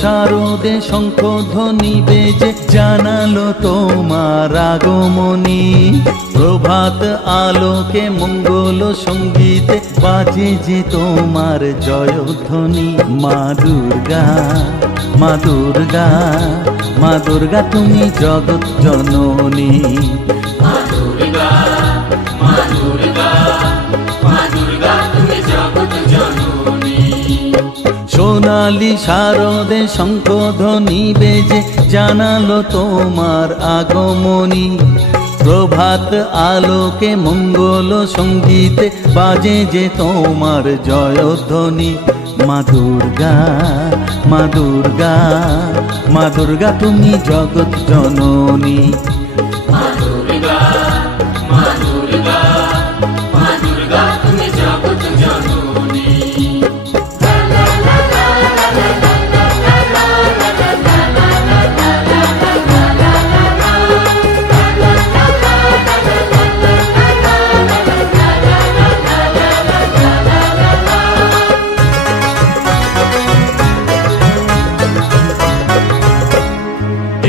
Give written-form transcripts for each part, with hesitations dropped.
শারদে শঙ্খধ্বনি বেজে জানালো তোমার আগমনী। প্রভাত আলোকে মঙ্গল সঙ্গীতে বাজে যে তোমার জয়ধ্বনি। মা দুর্গা, মা দুর্গা, মা দুর্গা তুমি জগৎ জননী। মা দুর্গা, মা দুর্গা, মা দুর্গা তুমি জগৎ জননী। সোনালি শারদে শঙ্খধ্বনি বেজে জানালো তোমার আগমনী। প্রভাত আলোকে মঙ্গল সঙ্গীতে বাজে যে তোমার জয়ধ্বনি। মা দুর্গা, মা দুর্গা, মা দুর্গা তুমি জগৎ জননী। মা দুর্গা, মা দুর্গা, মা দুর্গা তুমি জগৎ জননী।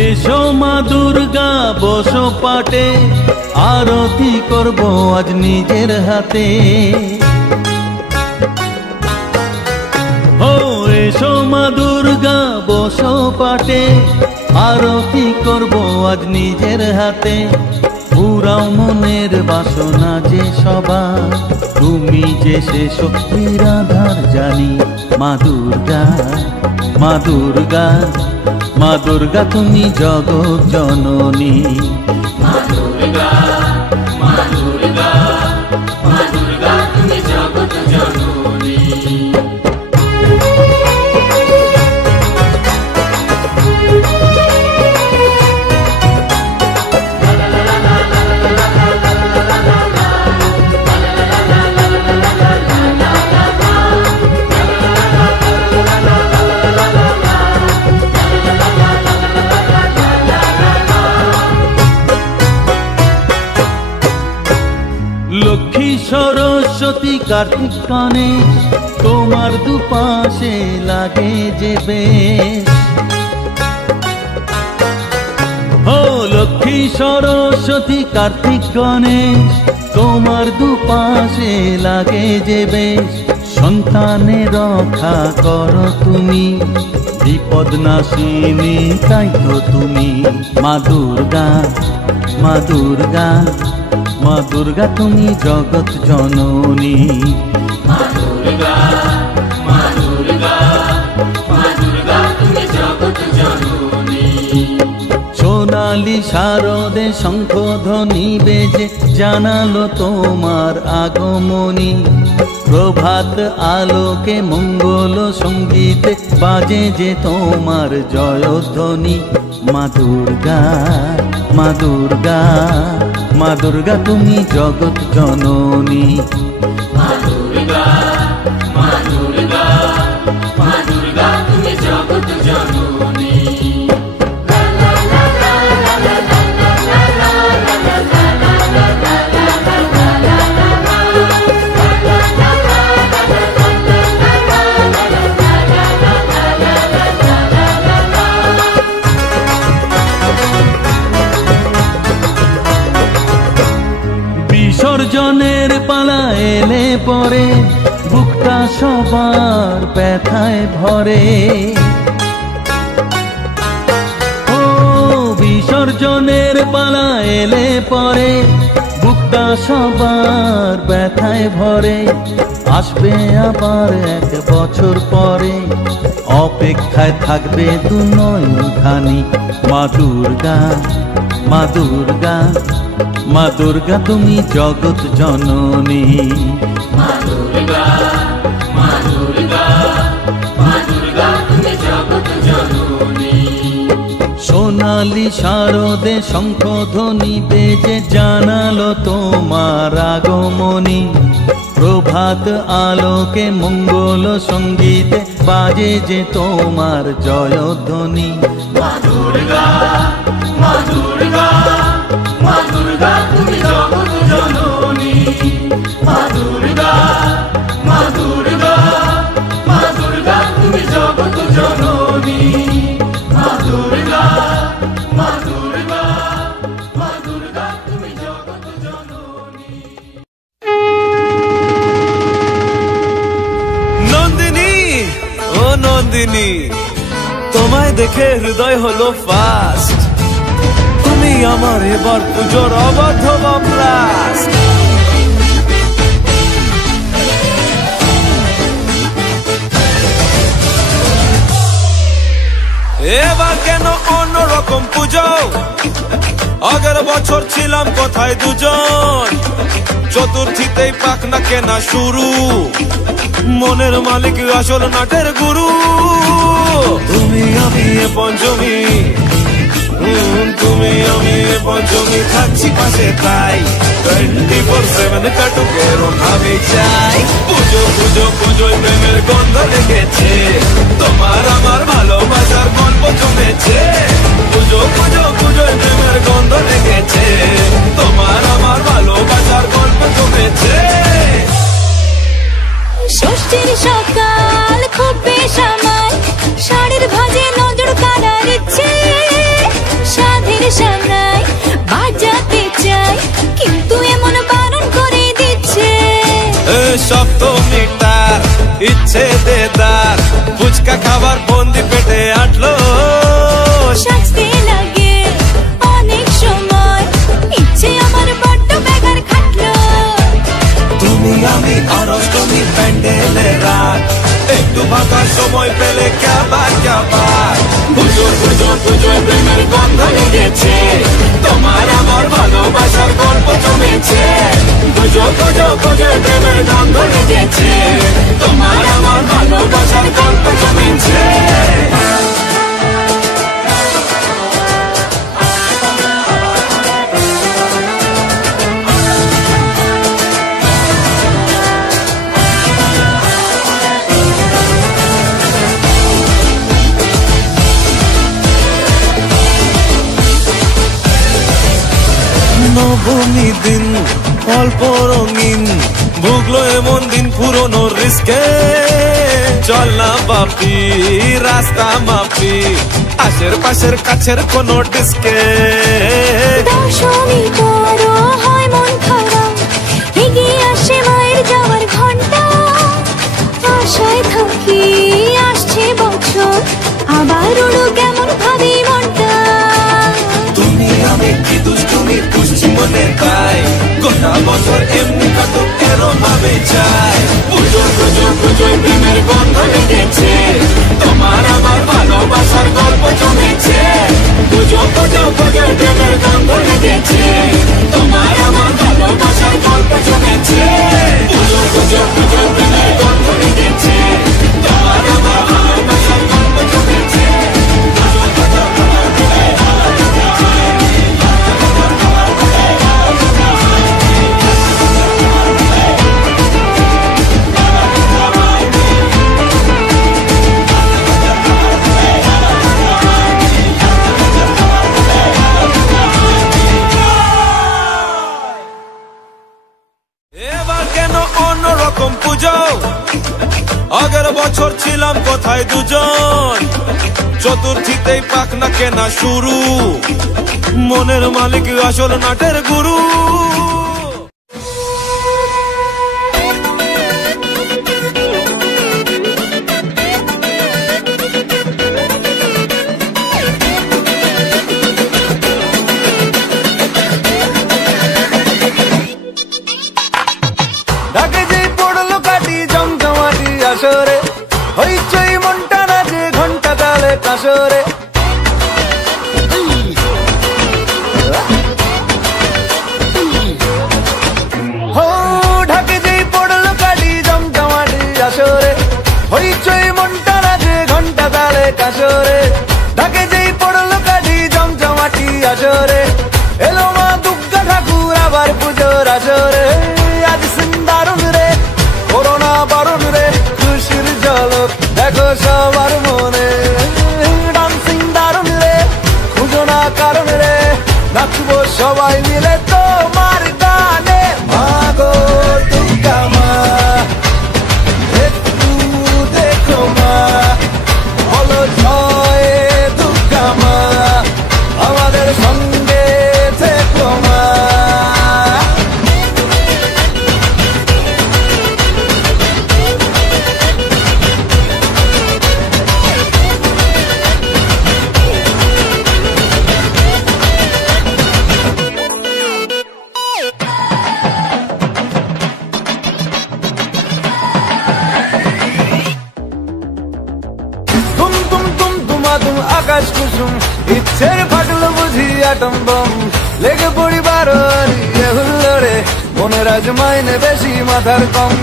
এসো মা দুর্গা বসো পাটে, আরতি করব আজ নিজের হাতে। ও এসো মা দুর্গা বসো পাটে, আরতি করব আজ নিজের হাতে। পুরাও মনের বাসনা যে সবার, তুমি যে সে শক্তির আধার জানি। মা দুর্গা, মা দুর্গা, মা দুর্গা তুমি জগৎ জননী। মা দুর্গা, মা দুর্গা, মা দুর্গা তুমি জগৎ জননী। লক্ষ্মী সরস্বতী কার্তিক গণেশ তোমার দুপাশে লাগে যে বেশ। ও লক্ষ্মী সরস্বতী কার্তিক গণেশ তোমার দুপাশে লাগে যে বেশ। সন্তানের রক্ষা করো তুমি, বিপদ নাশিনী তাই তো তুমি। মা দুর্গা, মা দুর্গা, মা দুর্গা তুমি জগৎ জননী। মা দুর্গা, মা দুর্গা, মা দুর্গা তুমি জগৎ জননী। সোনালি শারদে শঙ্খধ্বনি বেজে জানালো তোমার আগমনী। প্রভাত আলোকে মঙ্গল সঙ্গীতে বাজে যে তোমার জয়ধ্বনি। মা দুর্গা, মা দুর্গা, মা দুর্গা তুমি জগৎ জননী। মা দুর্গা, মা দুর্গা, মা দুর্গা তুমি জগৎ জননী। বিসর্জনের পালা এলে পরে বুকটা সবার ব্যথায় ভরে। ও বিসর্জনের পালা এলে পরে বুকটা সবার ব্যথায় ভরে। আসবে আবার এক বছর পরে, অপেক্ষায় থাকবে দু নয়নখানি। মা দুর্গা, মা দুর্গা, মা দুর্গা তুমি জগৎ জননী। মা দুর্গা, মা দুর্গা, মা দুর্গা তুমি জগৎ জননী। সোনালি শারদে শঙ্খধ্বনি বেজে জানালো তোমার আগমনী। প্রভাত আলোকে মঙ্গল সঙ্গীতে বাজে যে তোমার জয়ধ্বনি। মা দুর্গা, মা দুর্গা, মা দুর্গা তুমি জগৎ জননী। মা দুর্গা, মা দুর্গা, মা দুর্গা তুমি জগৎ জননী। নন্দিনী, তোমায় দেখে হৃদয় হলো ফাস্ট। তুমি আমার এবার পুজোর অবাধ ব্লাস্ট। এবার কেন অন্যরকম পুজো? আগের বছর ছিলাম কোথায় দুজন, চতুর্থীতেই পাখনা কেনা শুরু, মনের মালিক আসল নাটের গুরু। তুমি আমি এ পঞ্চমী, তুমি আমি এ পঞ্চমী, থাকছি পাশে তাই 24/7 কাটুক এরম ভাবে চাই। পুজো পুজো পুজোয় প্রেমের গন্ধ লেগেছে, তোমার আমার ভালোবাসার গল্প জমেছে। পুজো পুজো পুজোয় প্রেমের গন্ধ লেগেছে, তোমার আমার ভালোবাসার গল্প জমেছে। ষষ্ঠীর সকাল খুব বেসামাল, শাড়ির ভাজে নজর কাড়ার ইচ্ছে, সাধের সামনায় বাজাতে চাই কিন্তু এমন বারণ করে দিচ্ছে। সপ্তমীটার ইচ্ছে দেদার, ফুচকা খাবার বন্দি পেটে আটলো, সাজতে লাগে অনেক সময়, ইচ্ছে আমার বড্ড বেগার খাটলো। তুমি আমি আর অষ্টমী প্যান্ডেলে রাত, একটু ফাঁকা সময় পেলে ক্যাবার ক্যাবার। পুজো পুজো পুজোয় প্রেমের গন্ধ লেগেছে, তোমার আমার ভালোবাসার গল্প জমেছে। পুজো পুজো পুজোয় প্রেমের গন্ধ লেগেছে, তোমার আমার ভালোবাসার গল্প জমেছে। নবমী দিন অল্প রঙিন, ভুগলো এমন দিন পুরনো রিস্কে। চল না বাপি রাস্তা মাপি, আশের পাশের কাছের কোনো ডিস্কে। দশমী বড় হয় মন খারাপ, এগিয়ে আসে মায়ের যাওয়ার ঘন্টা, আশায় থাকি আসছে বছর, আবার উড়ো কেমন ভাবি মনটা। তুমি আমি কি দুষ্টুমি পুষছি মনে তাই, গোটা বছর এমনি কাটুক এরম ভাবে চাই। পুজো পুজো পুজোয় প্রেমের গন্ধ লেগেছে, তোমার আমার ভালোবাসার গল্প জমেছে। পুজো পুজো পুজোয় প্রেমের গন্ধ লেগেছে, তোমার আমার ভালোবাসার গল্প জমেছে। পুজো পুজো পুজোয় প্রেমের গন্ধ লেগেছে, তোমার আমার ভালোবাসার গল্প জমেছে। এবার কেন অন্যরকম পুজো? আগের বছর ছিলাম কোথায় দুজন, চতুর্থীতেই পাখনা কেনা শুরু, মনের মালিক আসল নাটের গুরু। ঢাকে যেই পড়লো কাটি জমজমাটি আসরে, হইচই মনটা নাচে ঘন্টা তালে কাসরে। ঢাকে যেই পড়লো কাটি জমজমাটি আসরে, হইচই মনটা নাচে ঘন্টা তালে কাসরে। ঢাকে যেই পড়লো কাটি জমজমাটি আসরে, এলো মা দুর্গা ঠাকুর আবার পুজোর আসরে। আজ সিন্দারুন রে করোনা বারণ রে, খুশির ঝলক দেখো সবার মনে। ডান্সিং দারুন রে খুঁজো না কারণ রে, নাচবো সবাই মিলে তোমার গানে। মাগো দুর্গা মা একটু দেখো মা, বলো জয় দুর্গা মা, আমাদের সঙ্গে থেকো মা। আকাশ কুসুম ইচ্ছের ফাটলো বুঝি আটম বম লেগে পড়ি বারোয়ারি হুল্লোড়ে মনের আজ মাইনে বেশি মাথার কম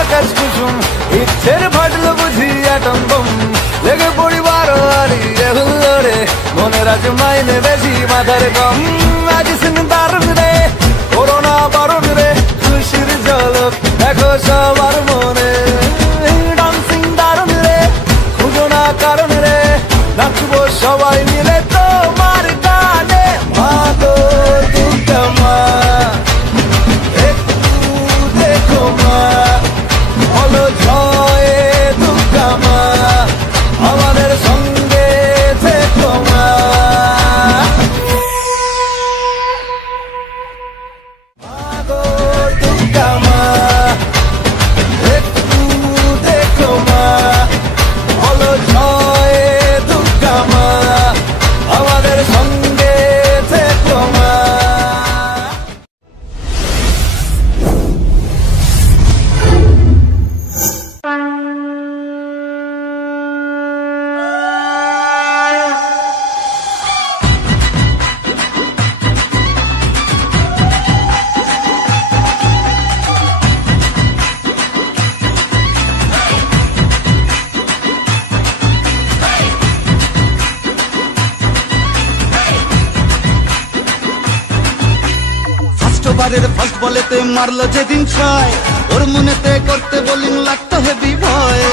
আকাশ কুসুম ইচ্ছের ফাটলো বুঝি আটম বম লেগে পড়ি বারোয়ারি হুল্লোড়ে মনের আজ মাইনে বেশি মাথার কম আজ সিন দারুণ রে করোনা বারণ রে খুশির ঝলক দেখো সবার মনে ডান্সিং দারুণ রে খুঁজো না কারণ রে নাচবো সবাই মিলে তোমার গানে মা গো দুর্গা মা একটু দেখো মা বলো জয় দুর্গা মা আমাদের সঙ্গে থেকো মা গো দুর্গা মা একটু দেখো মা বলো জয় দুর্গা মা আমাদের সঙ্গে থেকো মা ফার্স্ট বলেতে মারলো যেদিন ছয় ওর মনেতে করতে বোলিং লাগতো হেভি ভয়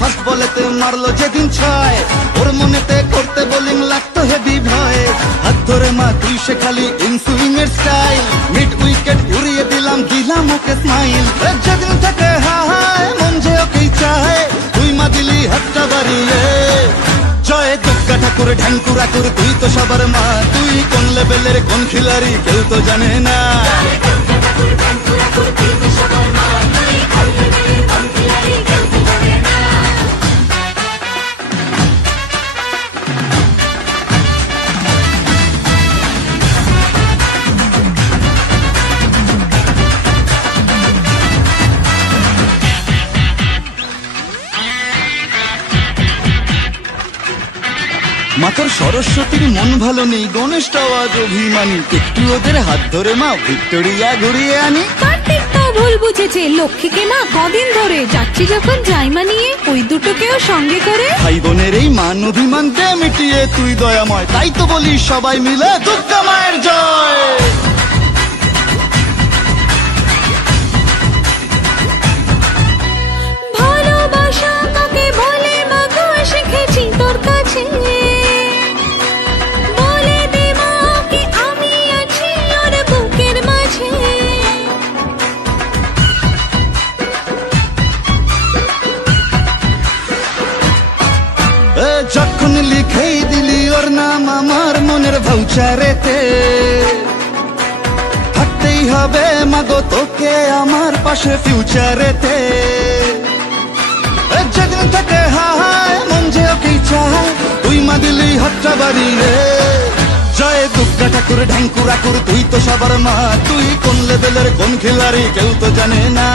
ফার্স্ট বলেতে মারলো যেদিন ছয় ওর মনেতে করতে বোলিং লাগতো হেভি ভয় হাত ধরে মা তুই সে খালি ইনসুইং এর স্টাইল মিড উইকেট উড়িয়ে দিলাম ওকে স্মাইল যেদিন থেকে হায় মন যে ওকেই চায় তুই মা দিলি হাতটা বাড়িয়ে জয় দুর্গা ঠাকুর ঢ্যাঙ্কুরা কুর তুই তো সবার মা তুই কোন লেভেলের কোন খিলাড়ি কেউ তো জানে না মাতর সরস্বতীর মন ভালো নেই গণেশটাও আজ অভিমানী একটু ওদের হাত ধরে মা ভিক্টোরিয়া ঘুরিয়ে আনি কার্তিক তো ভুল বুঝেছে লক্ষ্মীকে মা কদিন ধরে যাচ্ছি যখন যাই মানিয়ে ওই দুটোকেও সঙ্গে করে ভাই বোনের এই মান অভিমান দে মিটিয়ে তুই দয়াময় তাই তো বলি সবাই মিলে দুর্গা মায়ের জয় ভালোবাসা কাকে বলে মা গো শিখেছি তোর কাছে যখন লিখেই দিলি ওর নাম আমার মনের ভাউচারেতে থাকতেই হবে মাগো তোকে আমার পাশে ফিউচারেতে যেদিন থেকে হায় মন যে ওকেই চায় তুই মা দিলি হাতটা বাড়িয়ে জয় দুর্গা ঠাকুর ঢ্যাঙ্কুরা কুর তুই তো সবার মা তুই কোন লেভেলের কোন খিলাড়ি কেউ তো জানে না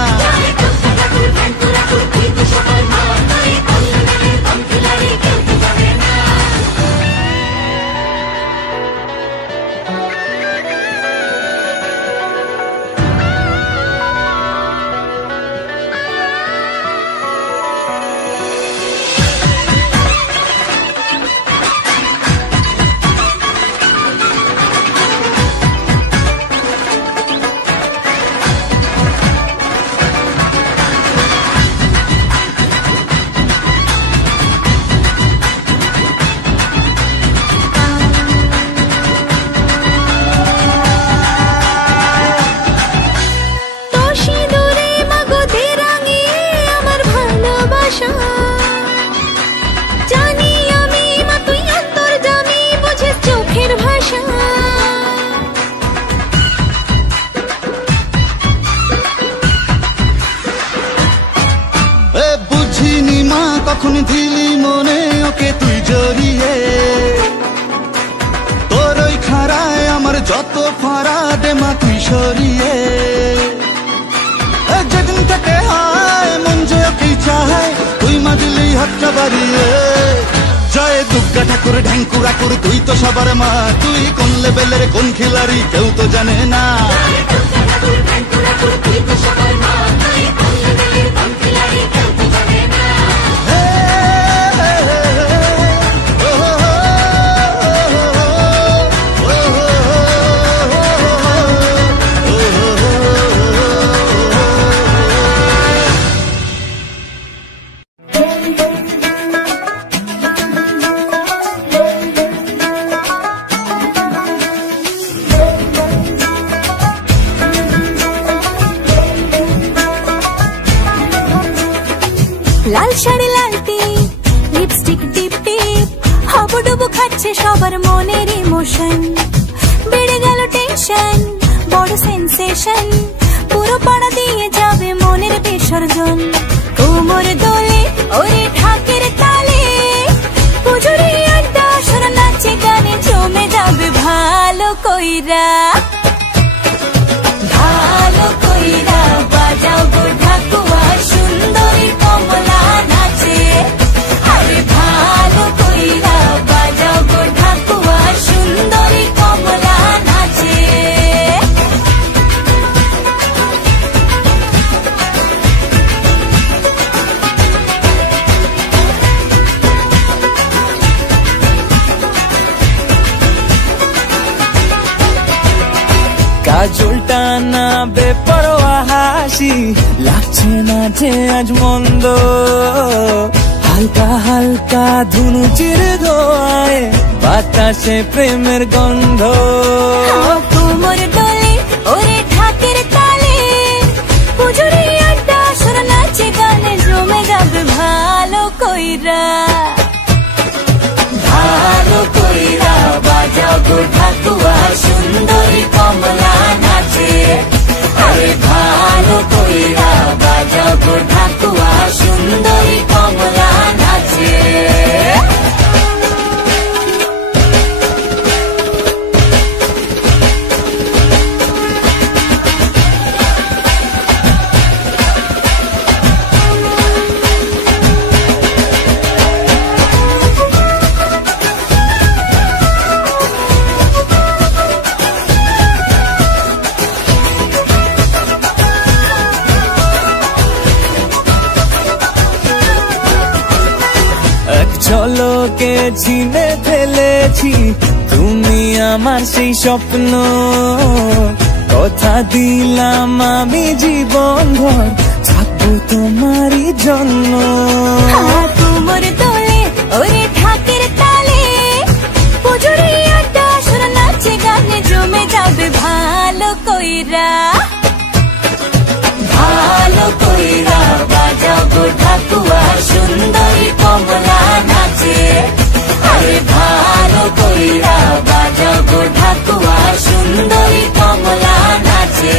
কখন দিলি মনে ওকে তুই জড়িয়ে, তোর ওই খাড়ায় আমার যত ফাড়া দে মা তুই সরিয়ে। যেদিন থেকে হায় মন যে ওকেই চায়, তুই মা দিলেই হাতটা বাড়িয়ে। জয় দুর্গা ঠাকুর ঢ্যাঙ্কুরা কর, তুই তো সবার মা, তুই কোন লেভেলের কোন খিলাড়ি কেউ তো জানে না। লাল শাড়ি লাল টিপ, লিপস্টিক টিপ টিপ, হাবুডুবু খাচ্ছে সবার মনের ইমোশন। বেড়ে গেল টেনশন, বড় সেন্সেশন, পুরো পাড়া দিয়ে যাবে মনের বিসর্জন। কোমর দোলে ওরে ঢাকের তালে, পুজোরে আড্ডা আসর নাচে গানে জমে যাবে ভালো কইরা। ভালো কইরা বাজাও গো ঢাকুয়া, সুন্দরী কমলা নাচে। আরে ভালো কইরা বাজাও গো ঢাকুয়া, সুন্দরী কমলা নাচে। কাজলটা না বেপরোয়া হাসি, লাগছে না যে আজ মন্দ। হালকা হালকা ধুনুচির ধোয়ায় বাতাসে প্রেমের গন্ধ। কোমর দোলে ওরে ঢাকের তালে, পুজোরে আড্ডা আসর নাচে গানে জমে যাবে ভালো কইরা। ভালো কইরা বাজাও গো ঢাকুয়া, সুন্দরী কমলা নাচে। আরে ভালো কইরা বাজাও গো ঢাকুয়া, সুন্দরী কমলা নাচে। ঝলকে ছিনে ফেলেছি তুমি আমার সেই স্বপ্ন। কথা দিলাম আমি জীবন ভর থাকবো তোমারই জন্য। কোমর দোলে ওরে ঢাকের তালে, পুজোরে আড্ডা আসর নাচে গানে জমে যাবে ভালো কইরা। ভালো কইরা বাজাও গো ঢাকুয়া, সুন্দরী কমলা নাচে। আরে ভালো কইরা বাজাও গো ঢাকুয়া, সুন্দরী কমলা নাচে।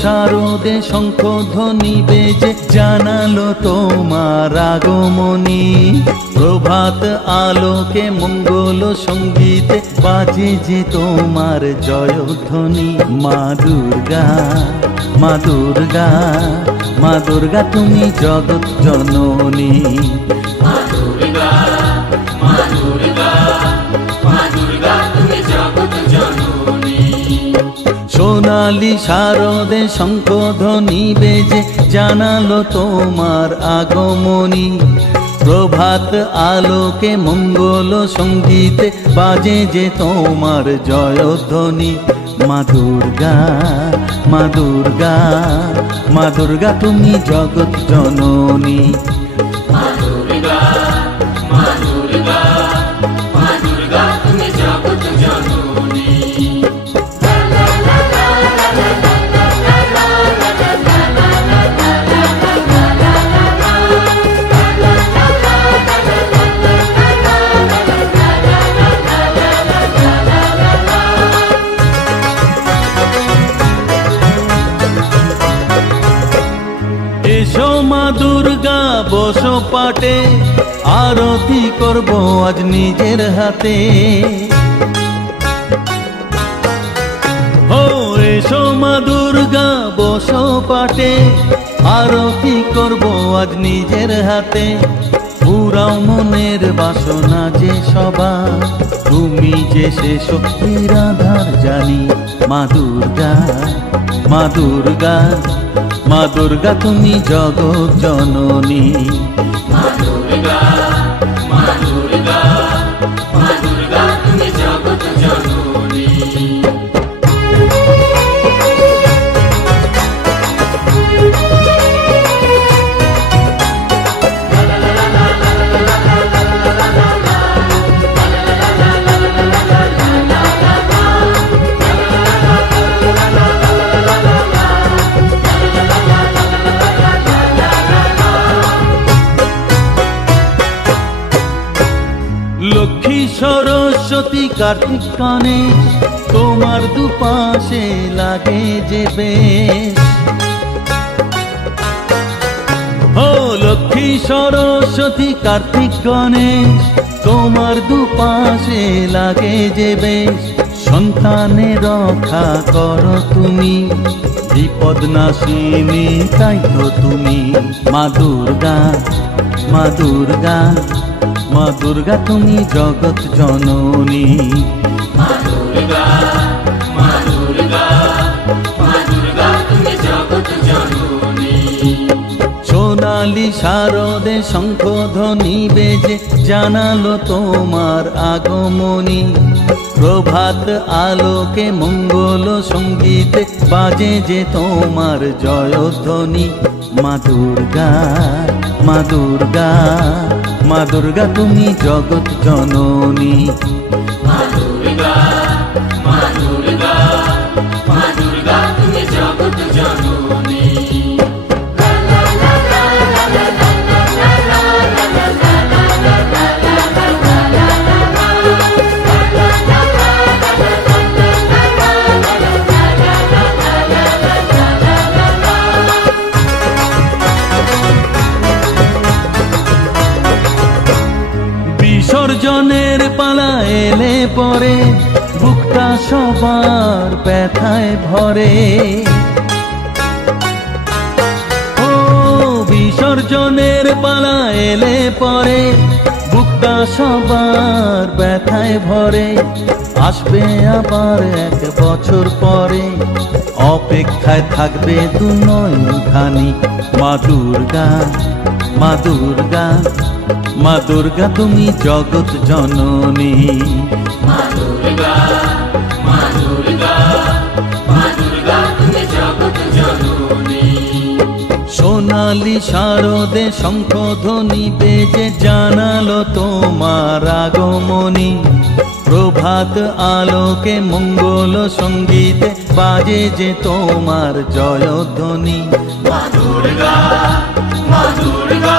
শারদে শঙ্খধ্বনি বেজে জানালো তোমার আগমনী। প্রভাত আলোকে মঙ্গল সঙ্গীতে বাজে যে তোমার জয়ধ্বনি। মা দুর্গা, মা দুর্গা, মা দুর্গা তুমি জগৎ জননী। মা দুর্গা, মা দুর্গা, মা দুর্গা তুমি জগৎ জননী। সোনালি শারদে শঙ্খধ্বনি বেজে জানালো তোমার আগমনী। প্রভাত আলোকে মঙ্গল সঙ্গীতে বাজে যে তোমার জয়ধ্বনি। মা দুর্গা, মা দুর্গা, মা দুর্গা তুমি জগৎ জননী। মা দুর্গা, মা দুর্গা, মা দুর্গা তুমি জগৎ জননী। এসো মা দুর্গা বসো পাটে, আরতি করব আজ নিজের হাতে। ও এসো মা দুর্গা বসো পাটে, আরতি করব আজ নিজের হাতে। পুরাও মনের বাসনা যে সবার, তুমি যে সে শক্তির আধার জানি। মা দুর্গা, মা দুর্গা, মা দুর্গা তুমি জগৎ জননী। মা দুর্গা, মা দুর্গা, মা দুর্গা তুমি জগৎ জননী। লক্ষ্মী সরস্বতী কার্তিক গণেশ তোমার দুপাশে লাগে যে বেশ। ও লক্ষ্মী সরস্বতী কার্তিক গণেশ তোমার দুপাশে লাগে যে বেশ। সন্তানের রক্ষা করো তুমি, বিপদ নাশিনী তাই তো তুমি। মা দুর্গা, মা দুর্গা, মা দুর্গা তুমি জগৎ জননী। মা দুর্গা, মা দুর্গা, মা দুর্গা তুমি জগৎ জননী। সোনালি শারদে শঙ্খধ্বনি বেজে জানালো তোমার আগমনী। প্রভাত আলোকে মঙ্গল সঙ্গীতে বাজে যে তোমার জয়ধ্বনি। মা দুর্গা, মা দুর্গা, মা দুর্গা তুমি জগৎ জননী। মা দুর্গা, মা দুর্গা, মা দুর্গা তুমি জগৎ জননী। বিসর্জনের পালা এলে পরে বুকটা সবার ব্যথায় ভরে। ও বিসর্জনের পালা এলে পরে বুকটা সবার ব্যথায় ভরে। আসবে আবার এক বছর পরে, অপেক্ষায় থাকবে দু নয়ন খানি। মা দুর্গা, মা দুর্গা, মা দুর্গা তুমি জগৎ জননী। মা দুর্গা, মা দুর্গা, মা দুর্গা তুমি জগৎ জননী। সোনালি শারদে শঙ্খধ্বনি বেজে জানালো তোমার আগমনী। প্রভাত আলোকে মঙ্গল সঙ্গীতে বাজে যে তোমার জয়ধ্বনি। মা দুর্গা, মা দুর্গা,